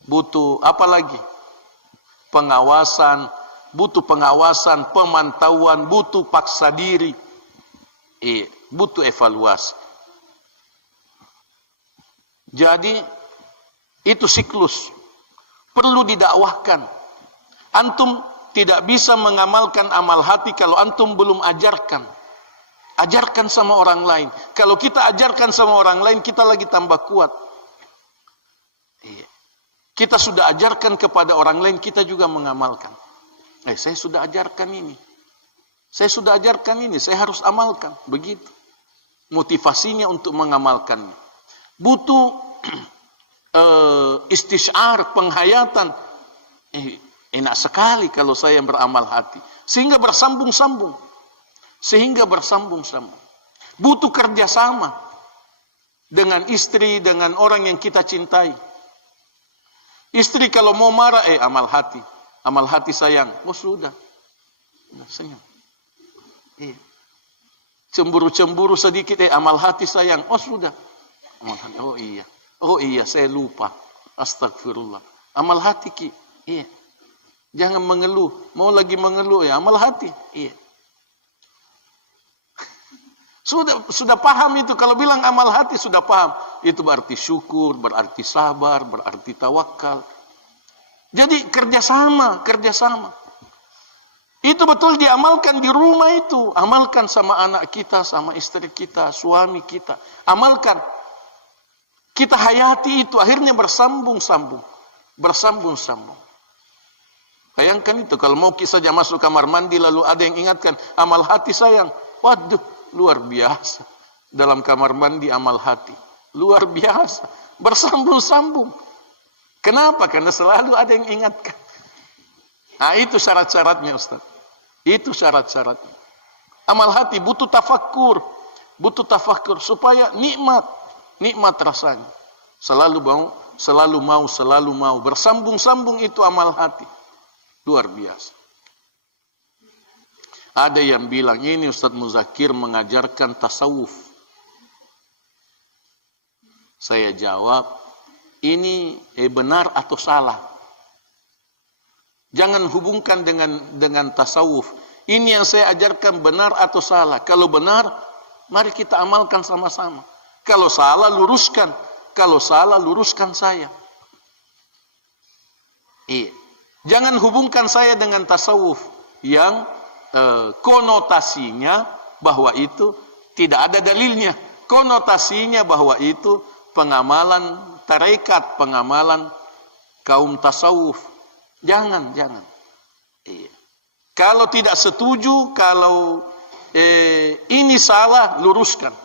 butuh apa lagi? Pengawasan, butuh pengawasan, pemantauan, butuh paksa diri. Butuh evaluasi. Jadi itu siklus. Perlu didakwahkan. Antum tidak bisa mengamalkan amal hati kalau antum belum ajarkan. Ajarkan sama orang lain. Kalau kita ajarkan sama orang lain, kita lagi tambah kuat. Kita sudah ajarkan kepada orang lain, kita juga mengamalkan. Saya sudah ajarkan ini. Saya sudah ajarkan ini, saya harus amalkan. Begitu. Motivasinya untuk mengamalkannya. Butuh istisyar, penghayatan. Enak sekali kalau saya beramal hati. Sehingga bersambung-sambung. Butuh kerjasama. Dengan istri, dengan orang yang kita cintai. Istri kalau mau marah, amal hati. Amal hati sayang. Oh sudah. Senyum. Cemburu-cemburu sedikit, amal hati sayang. Oh sudah. Oh iya, saya lupa. Astagfirullah. Amal hati ki. Iya. Jangan mengeluh. Mau lagi mengeluh, amal hati. Iya. Sudah paham itu. Kalau bilang amal hati sudah paham. Itu berarti syukur, berarti sabar, berarti tawakal. Jadi kerjasama. Itu betul diamalkan di rumah itu. Amalkan sama anak kita, sama istri kita, suami kita. Amalkan. Kita hayati itu. Akhirnya bersambung-sambung. Bayangkan itu. Kalau mau saja masuk kamar mandi lalu ada yang ingatkan. Amal hati sayang. Waduh. Luar biasa. Dalam kamar mandi amal hati. Luar biasa. Bersambung-sambung. Kenapa? Karena selalu ada yang ingatkan. Nah itu syarat-syaratnya Ustaz. Itu syarat-syaratnya. Amal hati butuh tafakkur. Supaya nikmat rasanya. Selalu mau. Bersambung-sambung itu amal hati. Luar biasa. Ada yang bilang ini Ustaz Muzakir mengajarkan tasawuf. Saya jawab, ini benar atau salah? Jangan hubungkan dengan tasawuf. Ini yang saya ajarkan benar atau salah? Kalau benar, mari kita amalkan sama-sama. Kalau salah, luruskan. Kalau salah, luruskan saya. Iya. Jangan hubungkan saya dengan tasawuf yang konotasinya bahwa itu tidak ada dalilnya. Konotasinya bahwa itu pengamalan tarekat, pengamalan kaum tasawuf. Jangan. Iya. Kalau tidak setuju, kalau ini salah, luruskan.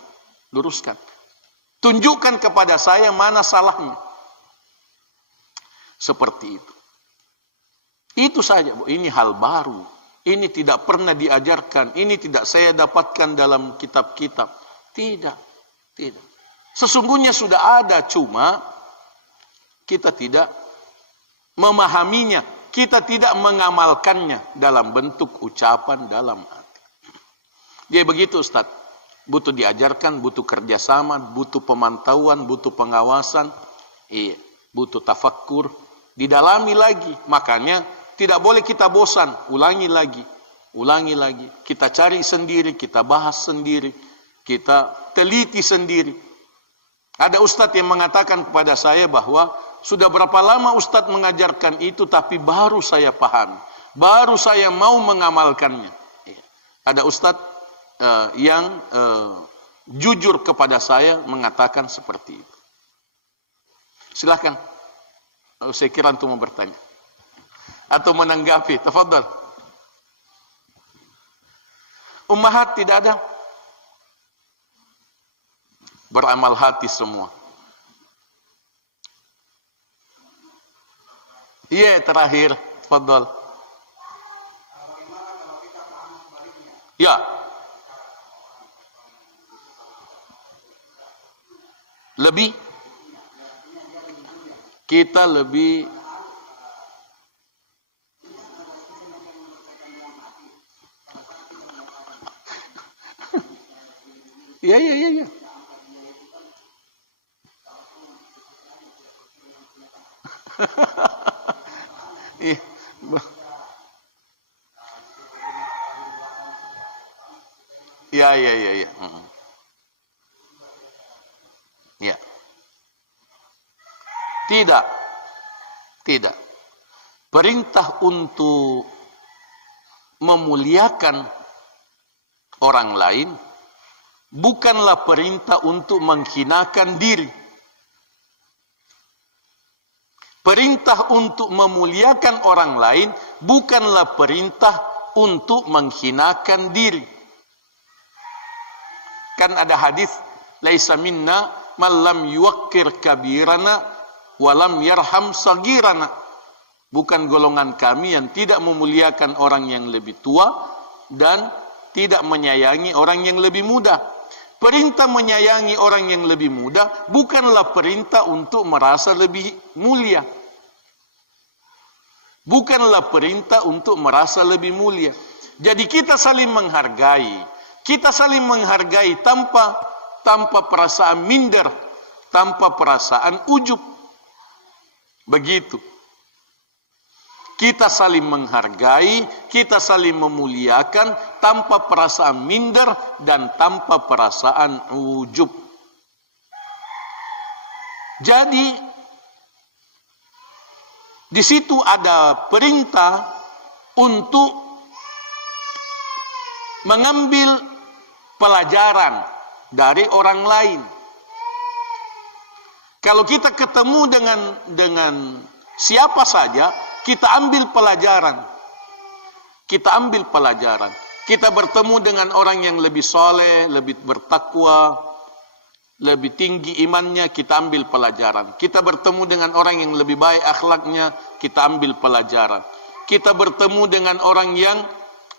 Tunjukkan kepada saya mana salahnya. Seperti itu. Itu saja, Bu. Ini hal baru. Ini tidak pernah diajarkan. Ini tidak saya dapatkan dalam kitab-kitab. Tidak. Tidak. Sesungguhnya sudah ada, cuma kita tidak memahaminya. Kita tidak mengamalkannya dalam bentuk ucapan, dalam hati. Dia begitu, Ustaz. Butuh diajarkan, butuh kerjasama, butuh pemantauan, butuh pengawasan. Iya. Butuh tafakkur. Didalami lagi. Makanya tidak boleh kita bosan, ulangi lagi, kita cari sendiri, kita bahas sendiri, kita teliti sendiri. Ada ustadz yang mengatakan kepada saya bahwa sudah berapa lama ustadz mengajarkan itu, tapi baru saya paham, baru saya mau mengamalkannya. Ada ustadz yang jujur kepada saya mengatakan seperti itu. Silakan, saya kira antum mau bertanya atau menanggapi. Tafadhal. Ummahat tidak ada. Beramal hati semua. Iya, terakhir. Tafadhal. Ya. Lebih. Kita lebih. Iya. Iya. Ya. Tidak. Perintah untuk memuliakan orang lain bukanlah perintah untuk menghinakan diri. Perintah untuk memuliakan orang lain bukanlah perintah untuk menghinakan diri. Kan ada hadis, laisa minna man lam yuwaqqir kabirana wa lam yarham sagirana. Bukan golongan kami yang tidak memuliakan orang yang lebih tua dan tidak menyayangi orang yang lebih muda. Perintah menyayangi orang yang lebih muda bukanlah perintah untuk merasa lebih mulia. Bukanlah perintah untuk merasa lebih mulia. Jadi kita saling menghargai. Kita saling menghargai tanpa perasaan minder, tanpa perasaan ujub. Begitu. Kita saling menghargai, kita saling memuliakan tanpa perasaan minder dan tanpa perasaan ujub. Jadi di situ ada perintah untuk mengambil pelajaran dari orang lain. Kalau kita ketemu dengan siapa saja, kita ambil pelajaran. Kita bertemu dengan orang yang lebih soleh, lebih bertakwa, lebih tinggi imannya, kita ambil pelajaran. Kita bertemu dengan orang yang lebih baik akhlaknya, kita ambil pelajaran. Kita bertemu dengan orang yang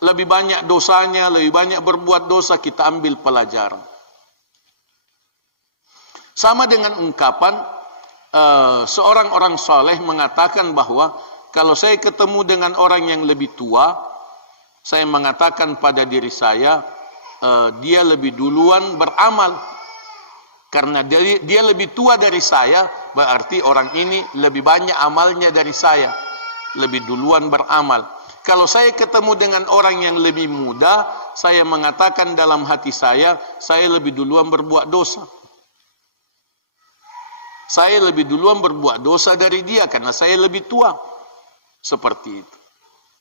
lebih banyak dosanya, lebih banyak berbuat dosa, kita ambil pelajaran. Sama dengan ungkapan seorang orang soleh mengatakan bahwa kalau saya ketemu dengan orang yang lebih tua, saya mengatakan pada diri saya, dia lebih duluan beramal. Karena dia lebih tua dari saya, berarti orang ini lebih banyak amalnya dari saya. Lebih duluan beramal. Kalau saya ketemu dengan orang yang lebih muda, saya mengatakan dalam hati saya lebih duluan berbuat dosa. Saya lebih duluan berbuat dosa dari dia karena saya lebih tua. Seperti itu.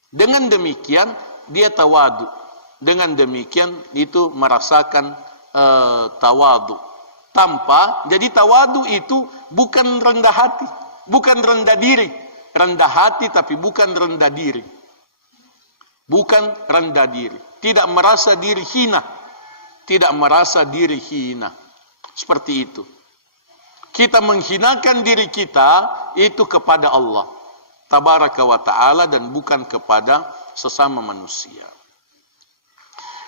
Dengan demikian dia tawadu. Dengan demikian itu merasakan tawadu. Jadi tawadu itu bukan rendah hati, bukan rendah diri. Rendah hati tapi bukan rendah diri. Bukan rendah diri. Tidak merasa diri hina. Tidak merasa diri hina. Seperti itu. Kita menghinakan diri kita itu kepada Allah Tabaraka wa ta'ala dan bukan kepada sesama manusia.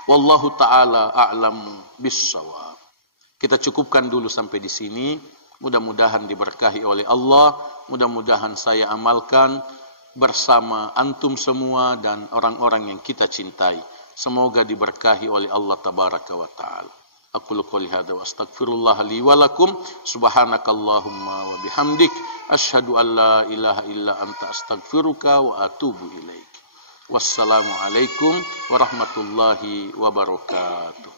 Wallahu ta'ala a'lamu bissawab. Kita cukupkan dulu sampai di sini. Mudah-mudahan diberkahi oleh Allah. Mudah-mudahan saya amalkan bersama antum semua dan orang-orang yang kita cintai. Semoga diberkahi oleh Allah tabaraka wa ta'ala. Aqulu qouli hadza wa astaghfirullah li wa lakum. Subhanakallahumma wa bihamdik asyhadu an la ilaha illa anta astaghfiruka wa atubu ilaik. Wassalamualaikum warahmatullahi wabarakatuh.